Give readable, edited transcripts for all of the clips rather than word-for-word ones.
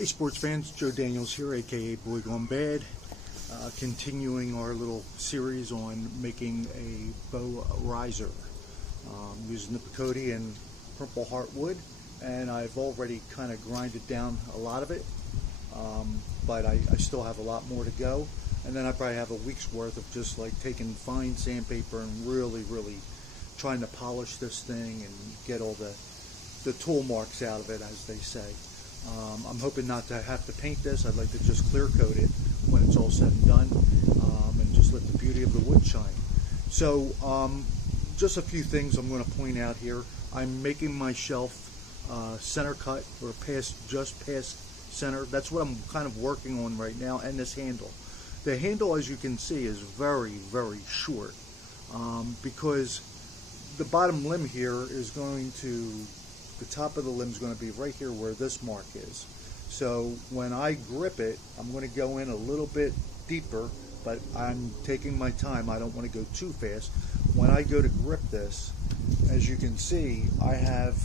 Hey sports fans, Joe Daniels here, aka Boy Gone Bad, continuing our little series on making a bow riser using the Picote and Purple Heart wood, and I've already kind of grinded down a lot of it, but I still have a lot more to go, and then I probably have a week's worth of just like taking fine sandpaper and really trying to polish this thing and get all the tool marks out of it, as they say. I'm hoping not to have to paint this. I'd like to just clear coat it when it's all said and done, and just let the beauty of the wood shine. So just a few things I'm going to point out here. I'm making my shelf center cut, or just past center. That's what I'm kind of working on right now, and this handle. The handle, as you can see, is very short, because the bottom limb here is going to, the top of the limb is going to be right here where this mark is. So when I grip it, I'm going to go in a little bit deeper, but I'm taking my time. I don't want to go too fast. When I go to grip this, as you can see, I have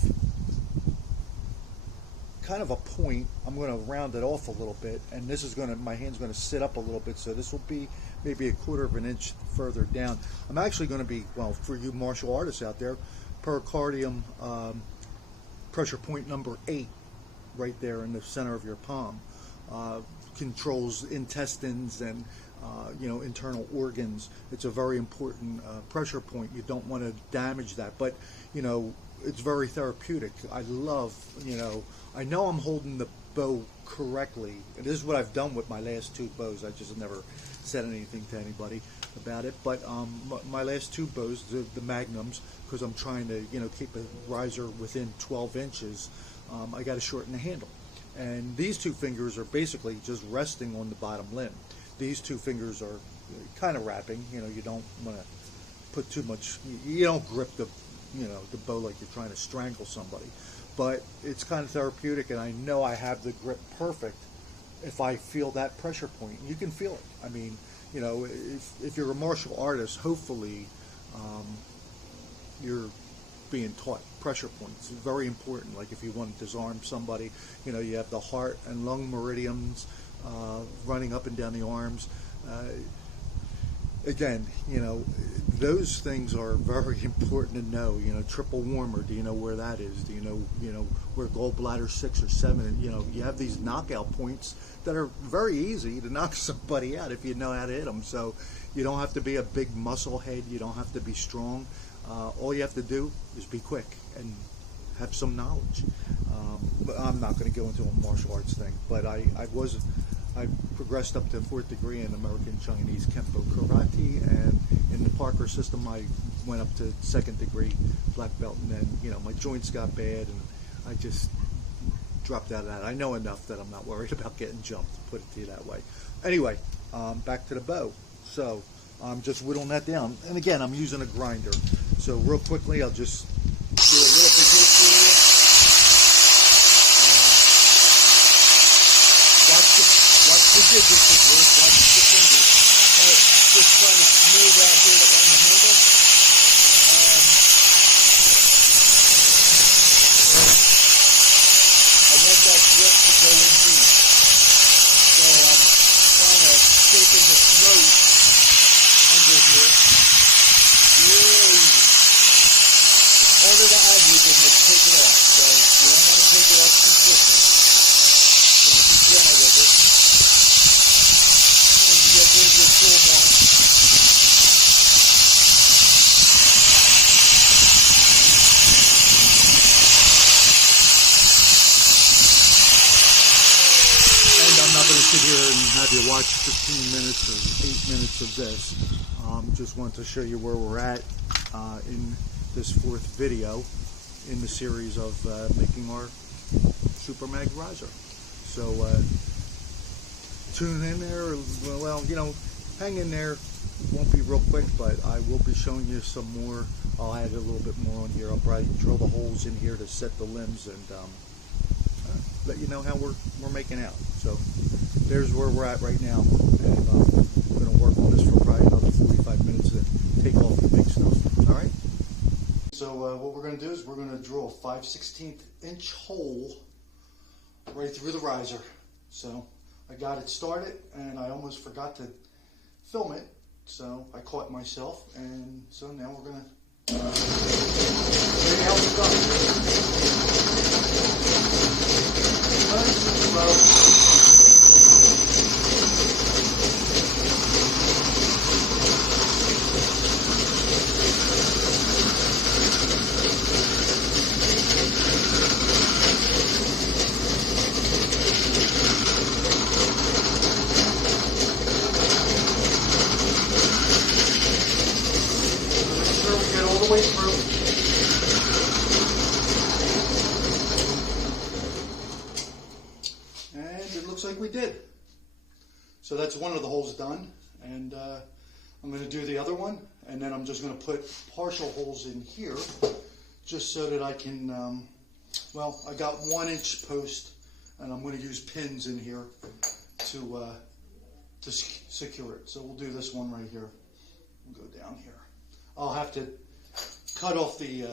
kind of a point. I'm going to round it off a little bit, and this is going to, my hand's going to sit up a little bit, so this will be maybe 1/4 of an inch further down. I'm actually going to be, well, for you martial artists out there, pericardium pressure point number 8 right there in the center of your palm controls intestines and internal organs. It's a very important pressure point. You don't want to damage that, but it's very therapeutic. I love, I know I'm holding the bow correctly. This is what I've done with my last 2 bows. I just never said anything to anybody about it, but my last 2 bows, the Magnums, because I'm trying to keep a riser within 12 inches, I got to shorten the handle, and these 2 fingers are basically just resting on the bottom limb. These 2 fingers are kind of wrapping. You don't want to put too much, you don't grip the the bow like you're trying to strangle somebody, but it's kind of therapeutic, and I know I have the grip perfect if I feel that pressure point. You can feel it. I mean, if you're a martial artist, hopefully you're being taught pressure points. It's very important. Like if you want to disarm somebody, you have the heart and lung meridians running up and down the arms. Again, those things are very important to know. Triple warmer, do you know where that is? Do you know where gallbladder 6 or 7? And you have these knockout points that are very easy to knock somebody out if you know how to hit them. So you don't have to be a big muscle head. You don't have to be strong. All you have to do is be quick and have some knowledge. But I'm not going to go into a martial arts thing, but I progressed up to 4th degree in American Chinese Kempo Karate, and in the Parker system I went up to 2nd degree black belt, and then my joints got bad and I just dropped out of that. I know enough that I'm not worried about getting jumped, put it to you that way. Anyway, back to the bow. So I'm just whittling that down, and again I'm using a grinder. So real quickly I'll just do a little bit here for you. Watch the digits of this, watch the fingers. Just trying to smooth out here on the handle. I want that grip to go in deep. So I'm kind of shaping the throat under here. Real easy. It's harder to average than to take it off, so you don't want to take it off too quickly. You want to be gentle with it. And you get rid of your tool mark. And I'm not going to sit here and have you watch 15 minutes or 8 minutes of this. Just want to show you where we're at in this 4th video in the series of making our Super Mag riser. So tune in there. Well, hang in there. It won't be real quick, but I will be showing you some more. I'll add a little bit more on here. I'll probably drill the holes in here to set the limbs and let you know how we're making out. So there's where we're at right now, and I'm going to work on this for probably another 45 minutes and take off the big stuff. All right. So what we're going to do is we're going to drill a 5/16 inch hole right through the riser. So I got it started, and I almost forgot to film it, so I caught myself, and so now we're gonna see how it's done. Nice and slow. The way through. And it looks like we did. So that's one of the holes done, and I'm going to do the other one, and then I'm just going to put partial holes in here just so that I can, well, I got 1-inch post, and I'm going to use pins in here to secure it. So we'll do this one right here. We'll go down here. I'll have to cut off the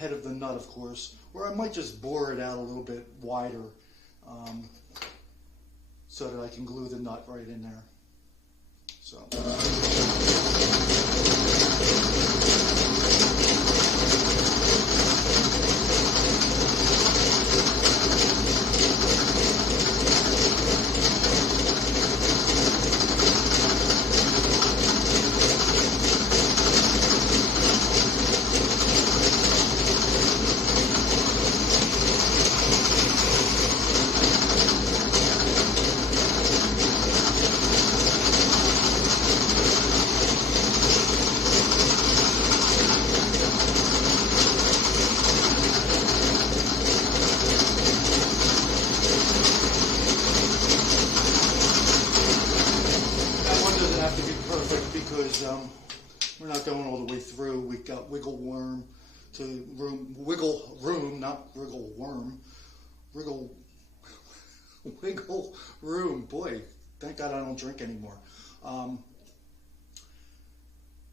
head of the nut, of course, or I might just bore it out a little bit wider so that I can glue the nut right in there. So. Have to be perfect because we're not going all the way through. We got wiggle room, not wriggle worm, wiggle room. Boy, thank God I don't drink anymore.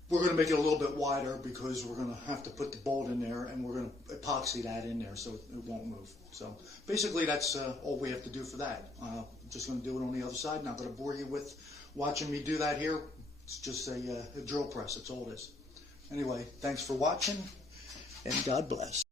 We're going to make it a little bit wider because we're going to have to put the bolt in there, and we're going to epoxy that in there so it won't move. So basically that's all we have to do for that. I'm just going to do it on the other side. Not going to bore you with watching me do that here. It's just a drill press. That's all it is. Anyway, thanks for watching, and God bless.